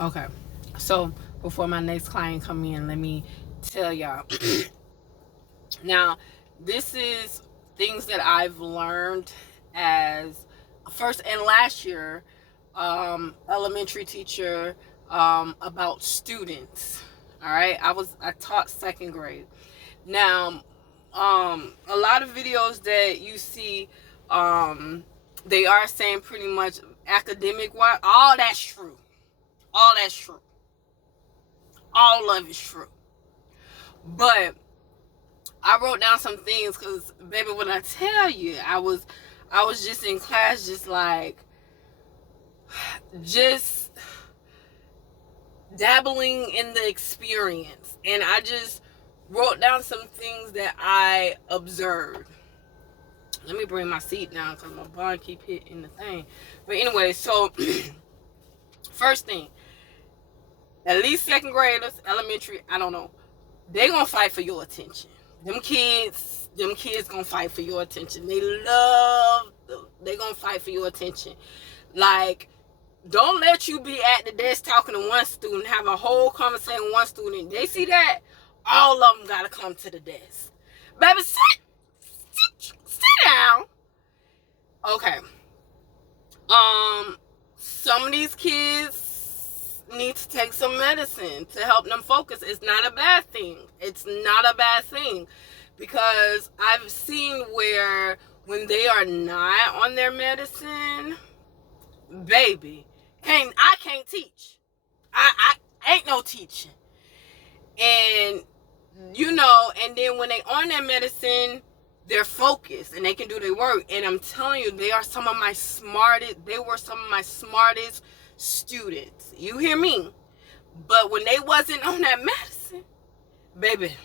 Okay. So before my next client come in, let me tell y'all. Now, this is things that I've learned as first and last year elementary teacher about students. All right, I taught second grade. Now, a lot of videos that you see, they are saying pretty much academic wise, all that's true. All that's true. All of it's true. But I wrote down some things because, baby, when I tell you, I was just in class, just like, just dabbling in the experience, and I just wrote down some things that I observed. Let me bring my seat down because my bond keep hitting the thing. But anyway, so first thing, at least second graders, elementary, I don't know, they gonna fight for your attention. Them kids gonna fight for your attention. They gonna fight for your attention. Like, don't let you be at the desk talking to one student, have a whole conversation with one student. They see that, all of them gotta come to the desk. Baby, sit down. Okay. Some of these kids need to take some medicine to help them focus. It's not a bad thing. It's not a bad thing, because I've seen where when they are not on their medicine, baby, I can't teach. I ain't no teaching. And and then when they on their medicine, they're focused and they can do their work. And I'm telling you, they were some of my smartest students. You hear me? But when they wasn't on that medicine, baby,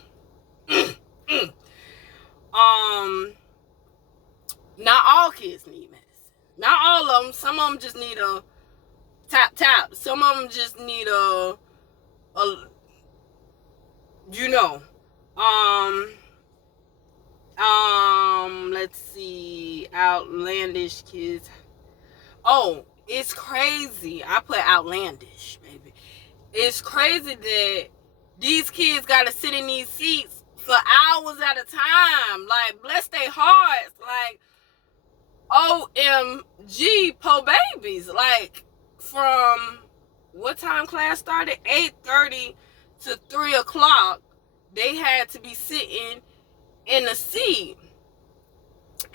not all kids need medicine. Not all of them. Some of them just need a tap. Some of them just need a you know, let's see, outlandish kids. Oh, it's crazy. I put outlandish, baby. It's crazy that these kids gotta sit in these seats for hours at a time. Like, bless their hearts. Like, OMG, po babies. Like, from what time class started? 8:30 to 3 o'clock. They had to be sitting in a seat.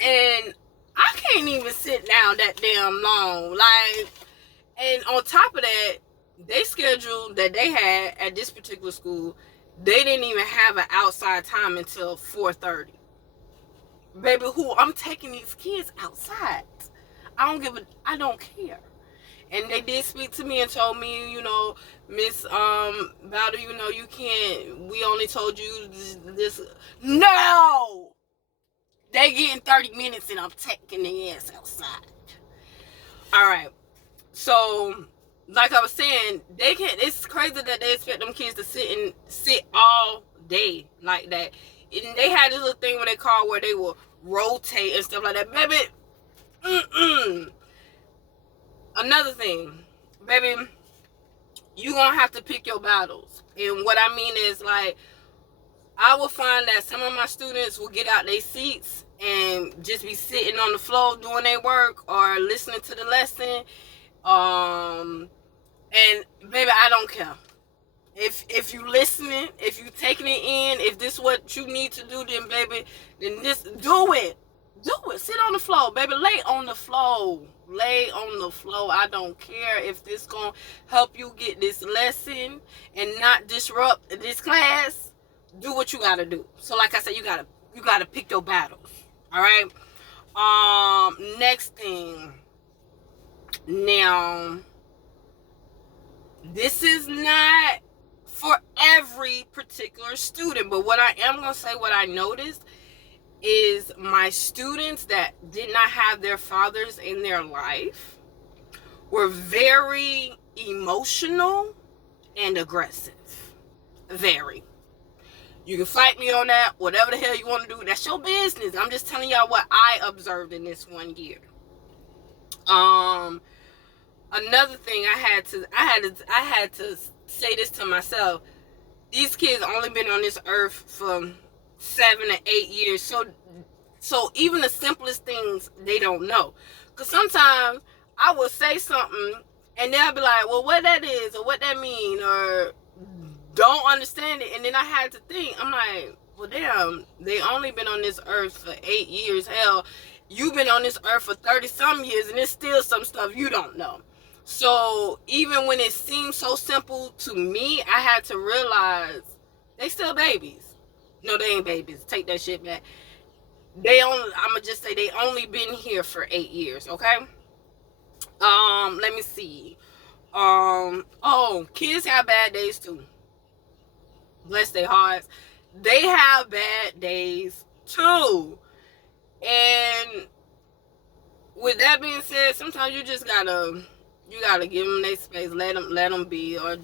And I can't even sit down that damn long. Like, and on top of that, they scheduled that they had at this particular school, they didn't even have an outside time until 4:30. Baby, I'm taking these kids outside. I don't care. And they did speak to me and told me, Miss Bowder, you can't, we only told you this. No! They getting 30 minutes and I'm taking their ass outside. All right. So, like I was saying, it's crazy that they expect them kids to sit all day like that. And they had this little thing where they will rotate and stuff like that. Baby, another thing, baby, you gonna have to pick your battles. And what I mean is, like, I will find that some of my students will get out their seats and just be sitting on the floor doing their work or listening to the lesson. And baby, I don't care. If you listening, if you taking it in, if this is what you need to do, then baby, then do it. Do it. Sit on the floor, baby. Lay on the floor. Lay on the floor. I don't care if this gonna help you get this lesson and not disrupt this class. Do what you gotta do. So like I said, you gotta pick your battles. All right. Next thing. Now, this is not for every particular student, but what I am gonna say, what I noticed is my students that did not have their fathers in their life were very emotional and aggressive. Very. You can fight me on that, whatever the hell you want to do. That's your business. I'm just telling y'all what I observed in this one year. Another thing I had to say this to myself. These kids only been on this earth for 7 or 8 years, so even the simplest things they don't know. Cause sometimes I will say something and they'll be like, well, what that is or what that mean, or don't understand it. And then I had to think, I'm like, well, damn, they only been on this earth for 8 years. Hell, you've been on this earth for 30 some years and there's still some stuff you don't know. So even when it seems so simple to me, I had to realize they still babies. No, they ain't babies. Take that shit back. I'ma just say they only been here for 8 years, okay? Let me see. Oh, kids have bad days too. Bless their hearts. They have bad days too. And with that being said, sometimes you just gotta give them their space, let them be, or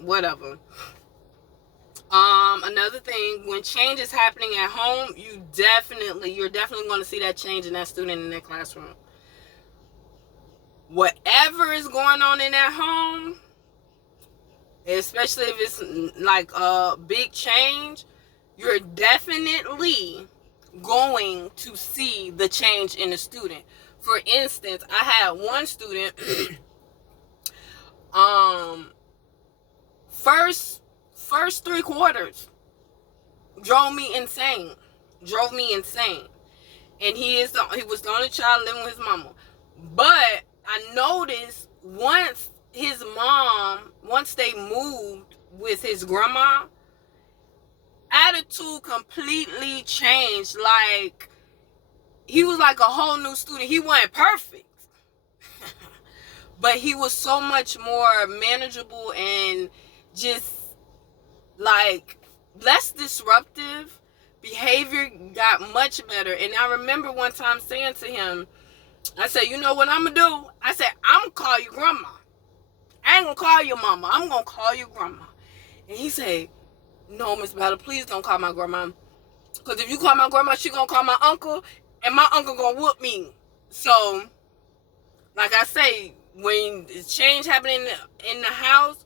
whatever. Another thing, when change is happening at home, you're definitely going to see that change in that student in their classroom. Whatever is going on in that home, especially if it's like a big change, you're definitely going to see the change in the student. For instance, I had one student first 3 quarters drove me insane. And he was the only child living with his mama. But I noticed once they moved with his grandma, attitude completely changed. Like, he was like a whole new student. He wasn't perfect, but he was so much more manageable and just like less disruptive. Behavior got much better. And I remember one time saying to him, I said, you know what I'm gonna do? I said, I'm gonna call you grandma. I ain't gonna call you mama. I'm gonna call you grandma. And he said, no, Miss Bella, please don't call my grandma. Because if you call my grandma, she gonna call my uncle, and my uncle gonna whoop me. So, like I say, when change happening in the house,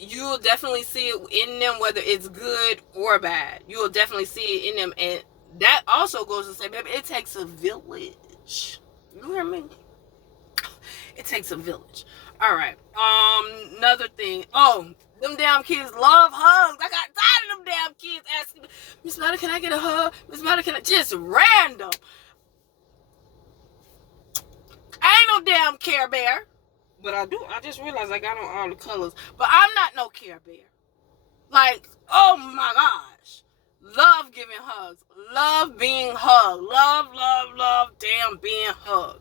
you'll definitely see it in them, whether it's good or bad. You'll definitely see it in them. And that also goes to say, baby, it takes a village. You hear me? It takes a village. All right. Another thing. Oh, them damn kids love hugs. I got tired of them damn kids asking me, Miss Matter, can I get a hug? Miss Matter, can I? Just random. I ain't no damn Care Bear. But I just realized I got on all the colors. But I'm not no Care Bear. Like, oh my gosh. Love giving hugs. Love being hugged. Love damn being hugged.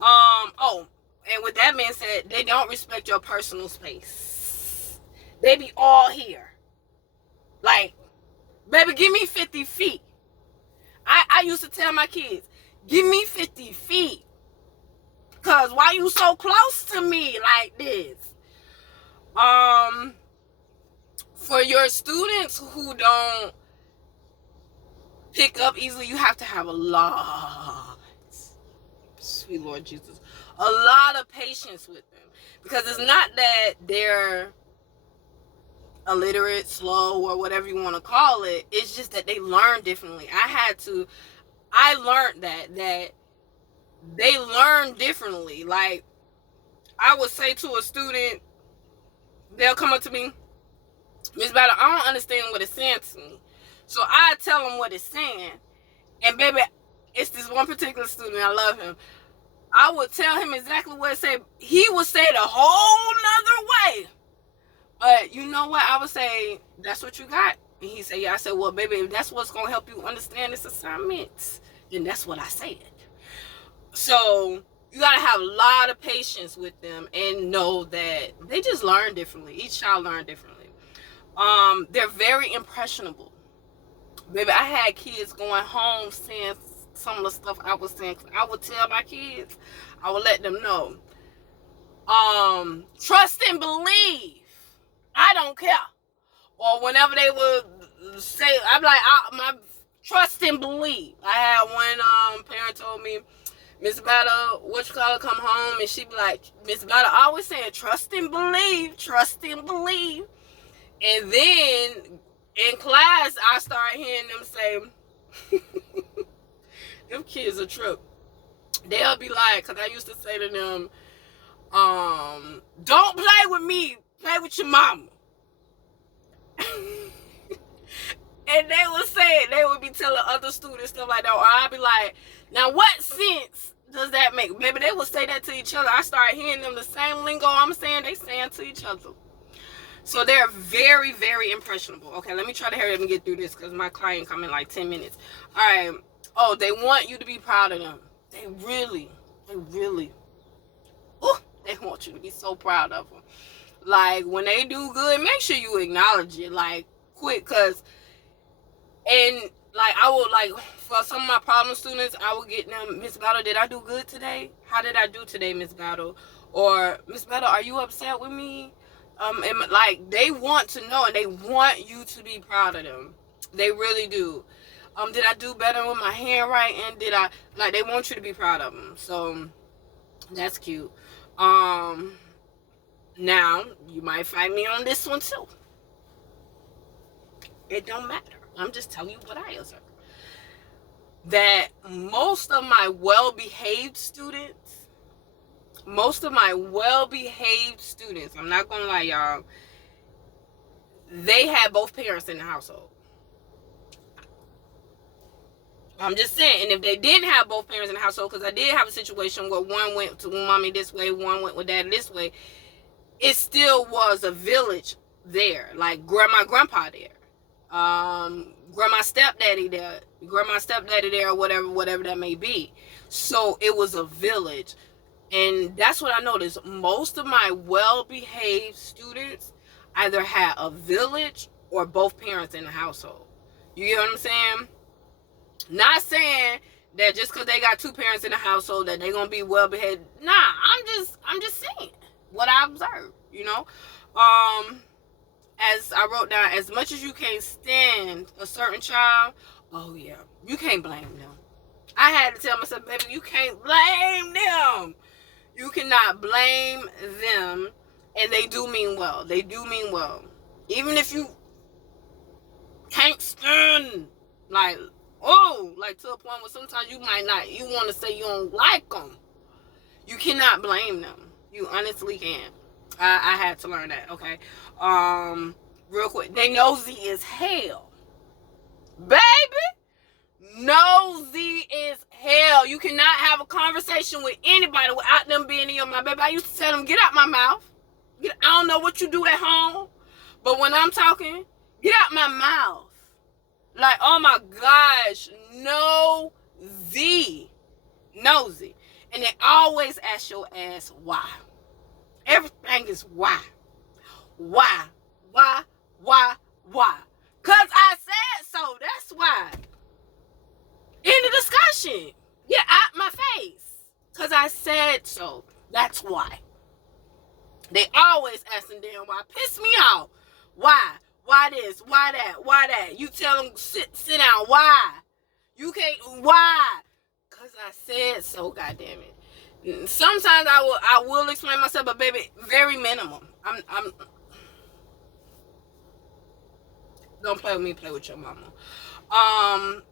Oh, and with that being said, they don't respect your personal space. They be all here. Like, baby, give me 50 feet. I used to tell my kids, give me 50 feet. Because why you so close to me like this? For your students who don't pick up easily, you have to have a lot, sweet Lord Jesus, a lot of patience with them. Because it's not that they're illiterate, slow, or whatever you want to call it. It's just that they learn differently. I learned that they learn differently. Like, I would say to a student, they'll come up to me, Miss Battle, I don't understand what it's saying to me. So I tell them what it's saying. And baby, it's this one particular student, I love him. I would tell him exactly what it said. He would say it a whole nother way. But you know what? I would say, that's what you got. And he said, yeah. I said, well, baby, if that's what's going to help you understand this assignment, then that's what I said. So you got to have a lot of patience with them and know that they just learn differently. Each child learns differently. They're very impressionable. Baby, I had kids going home saying some of the stuff I was saying. I would tell my kids, I would let them know. Trust and believe. I don't care. Or whenever they would say, I'm like, my trust and believe. I had one parent told me, Miss Battle, what you call her, come home, and she be like, Miss Battle always saying, trust and believe, trust and believe. And then in class, I start hearing them say, them kids a trip. They'll be like, because I used to say to them, don't play with me, play with your mama. And they would say it, they would be telling other students stuff like that, or I'd be like, now what sense does that make? Maybe they would say that to each other. I started hearing them the same lingo I'm saying, they saying to each other. So they're very, very impressionable. Okay, let me try to hurry up and get through this because my client come in like 10 minutes. All right. Oh, they want you to be proud of them. They really, they want you to be so proud of them. Like, when they do good, make sure you acknowledge it, like, quick, because, and, like, I would, like, for some of my problem students, I would get them, Miss Battle, did I do good today? How did I do today, Miss Battle? Or, Miss Battle, are you upset with me? And, like, they want to know, and they want you to be proud of them. They really do. Did I do better with my handwriting? Did I, like, they want you to be proud of them. So, that's cute. Now, you might find me on this one, too. It don't matter. I'm just telling you what I observe. That most of my well-behaved students, I'm not gonna lie, y'all, they had both parents in the household. I'm just saying, and if they didn't have both parents in the household, because I did have a situation where one went to mommy this way, one went with daddy this way, it still was a village there, like grandma, grandpa there, grandma, stepdaddy there, or whatever that may be. So it was a village. And that's what I noticed. Most of my well-behaved students either had a village or both parents in the household. You get what I'm saying? Not saying that just because they got two parents in the household that they're going to be well-behaved. Nah, I'm just saying what I observed, you know? As I wrote down, as much as you can't stand a certain child, oh yeah, you can't blame them. I had to tell myself, baby, you can't blame them. You cannot blame them, and they do mean well. They do mean well. Even if you can't stand, like, like to a point where sometimes you might not, you want to say you don't like them. You cannot blame them. You honestly can't. I had to learn that, okay? Real quick. They nosy as hell. Baby! Nosy as hell. You cannot have a conversation with anybody without them being in your mouth. Baby, I used to tell them, get out my mouth. I don't know what you do at home, but when I'm talking, get out my mouth. Like, oh my gosh, nosy. And they always ask your ass why. Everything is why. Why? Because I said so. That's why. End of discussion. Get out my face. Because I said so. That's why. They always asking damn why. Piss me off. Why? Why this? Why that? Why that? You tell them sit down. Why? You can't. Why? Because I said so, goddammit. Sometimes I will explain myself, but baby, very minimum. I'm don't play with me, play with your mama.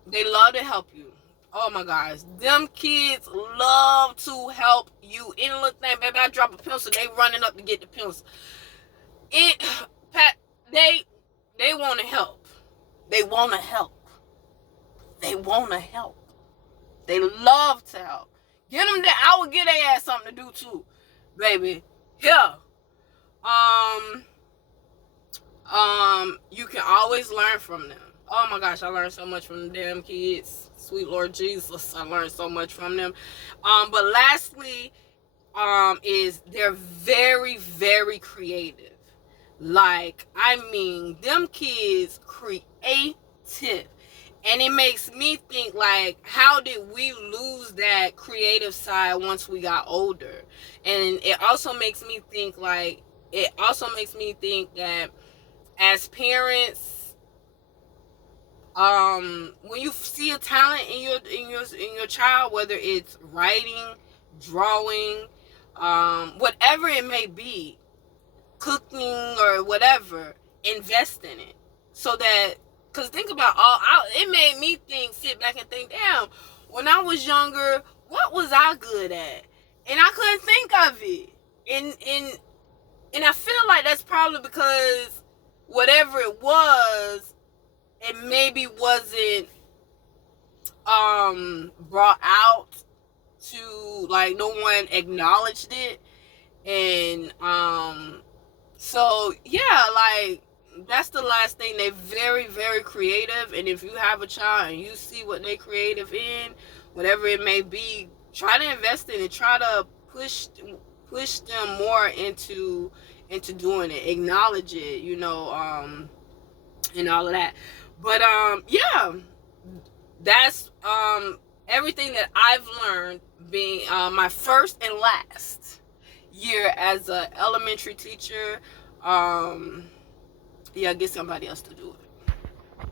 They love to help you. Oh my gosh, them kids love to help you. Any little thing, baby, I drop a pencil, they running up to get the pencil. They want to help. They want to help. They love to help. Get them there. I would get their ass something to do too, baby. Here. You can always learn from them. Oh my gosh, I learned so much from the damn kids. Sweet Lord Jesus, I learned so much from them. But lastly, is they're very, very creative. Like, I mean, them kids creative. And it makes me think, like, how did we lose that creative side once we got older? And it also makes me think, like, that as parents, When you see a talent in your child, whether it's writing, drawing, whatever it may be, cooking or whatever, invest in it. So that, because think about it made me sit back and think, damn, when I was younger, what was I good at? And I couldn't think of it. And I feel like that's probably because whatever it was, it maybe wasn't brought out to, like, no one acknowledged it. And so yeah, like, that's the last thing. They're very, very creative, and if you have a child and you see what they're creative in, whatever it may be, try to invest in it. Try to push them more into doing it. Acknowledge it, and all of that. But yeah, that's everything that I've learned being my first and last year as an elementary teacher. Yeah, get somebody else to do it.